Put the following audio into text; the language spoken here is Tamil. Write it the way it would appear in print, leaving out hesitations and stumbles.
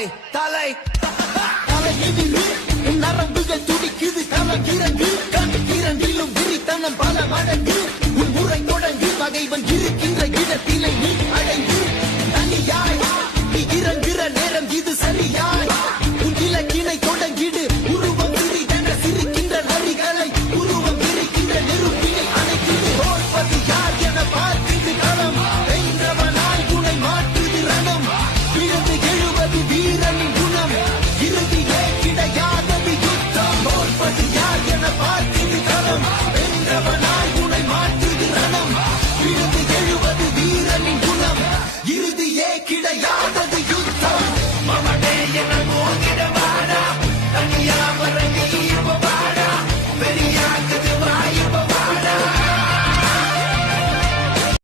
தலை தலை தலையினில் நரம்புகள் துடிக்குது தலை கிறங்கு கண் இரண்டிலும் விரித்தனம் பல மடங்கு